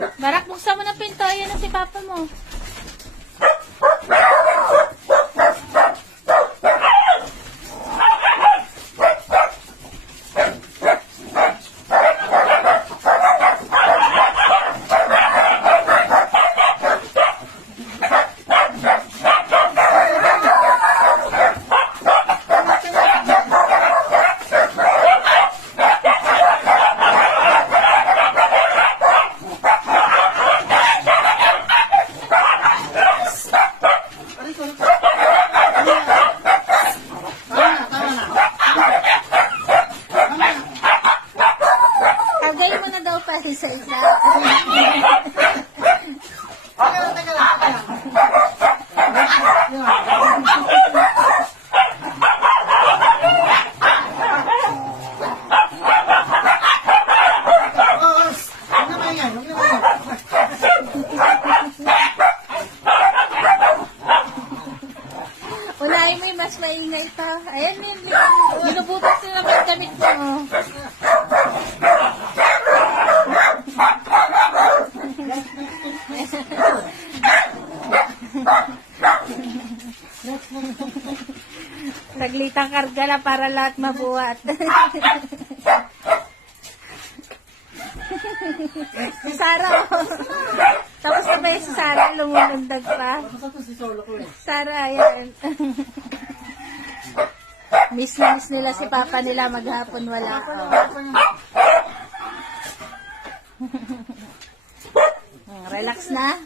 Barak, buksan mo ng pinto. Ayan na si papa mo. Tagay mo na daw pa isa-isa. Unahin mo yung mas maingay pa. Ayan, binubutas na naman yung damit mo. Saglitang karga na para lahat mabuhat. Si Sarah, oh. Tapos na ba yung si Sarah? Lumulundag pa. Sarah, ayan. Miss na miss nila si Papa nila, maghapon wala. Relax na.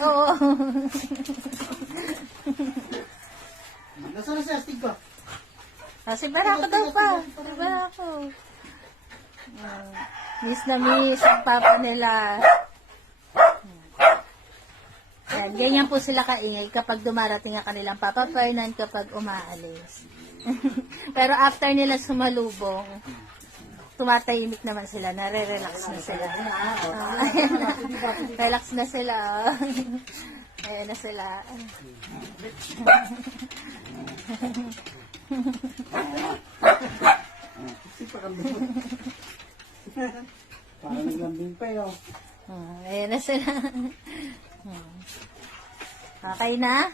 Oo. Nasaan na si Astig ko? Si Barako daw pa. Si Barako. Miss na miss ang Papa nila. Yan, ganyan po sila kaingay kapag dumarating ang kanilang Papa Fernan kapag umaalis. Pero after nila sumalubong, tumatahimik naman sila, nare-relax na sila. Relax na sila. Ayan na sila. Parang naglambing pa yun. Ayan na sila. Okay na?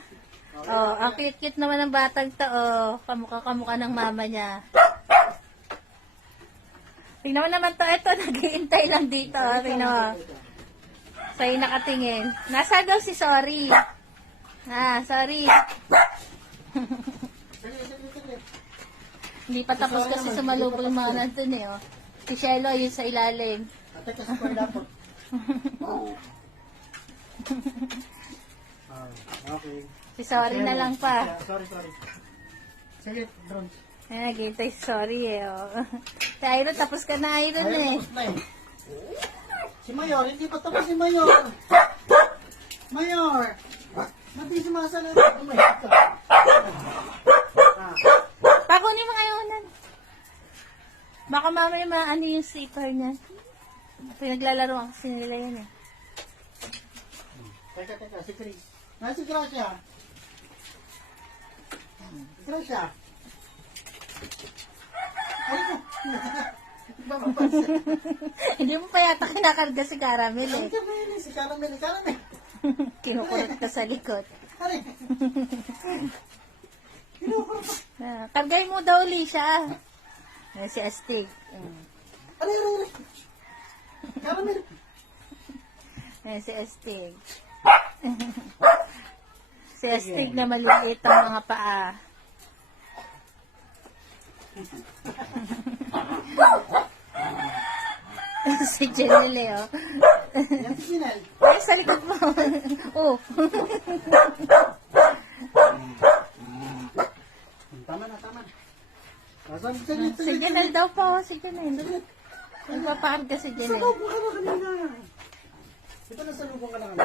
Oh, ang cute-cute naman ng batang to. Oh, kamukha-kamukha ng mama niya. Tingnan mo naman to. Ito, nag-iintay lang dito. Tingnan mo. Sa'yo nakatingin. Nasa daw si Sorry. Sorry. Hindi pa tapos kasi sumalubong yung mga nandun eh. Oh. Si Shelo, yun sa ilalim. Ate kasi pa dapat. Okay. Si Sorry na lang pa. Sorry. Sige, drone. Ay, naghihintay si Sorry eh. Oh. Si Iron, tapos ka na Iron eh. Si Mayor, hindi pa tapos si Mayor. Mayor! Mati si Masa na. Pakunin mo ngayon. Baka mamaya maano yung zipper niya. Pinaglalaro kasi nila yan eh. Teka, si Chris. Si Gracia. Gracia. Ay ko. Hindi mo pa yata kinakarga si Caramel eh. Si Caramel. Kinukurot ka sa likod. Ari. Kargay mo daw uli siya. Si Astig. Ari. Caramel. Si Astig. Si Astig na maliit ang mga paa. Si Jenny oh. Yan si Sinel. Ay, sa likod mo. Oh. Tama na. Si Jenny daw pa. Si Jenny. Nagpapakarga si Jenny. Salubong ka na kanina. Di ba nasalubong ka na kanina?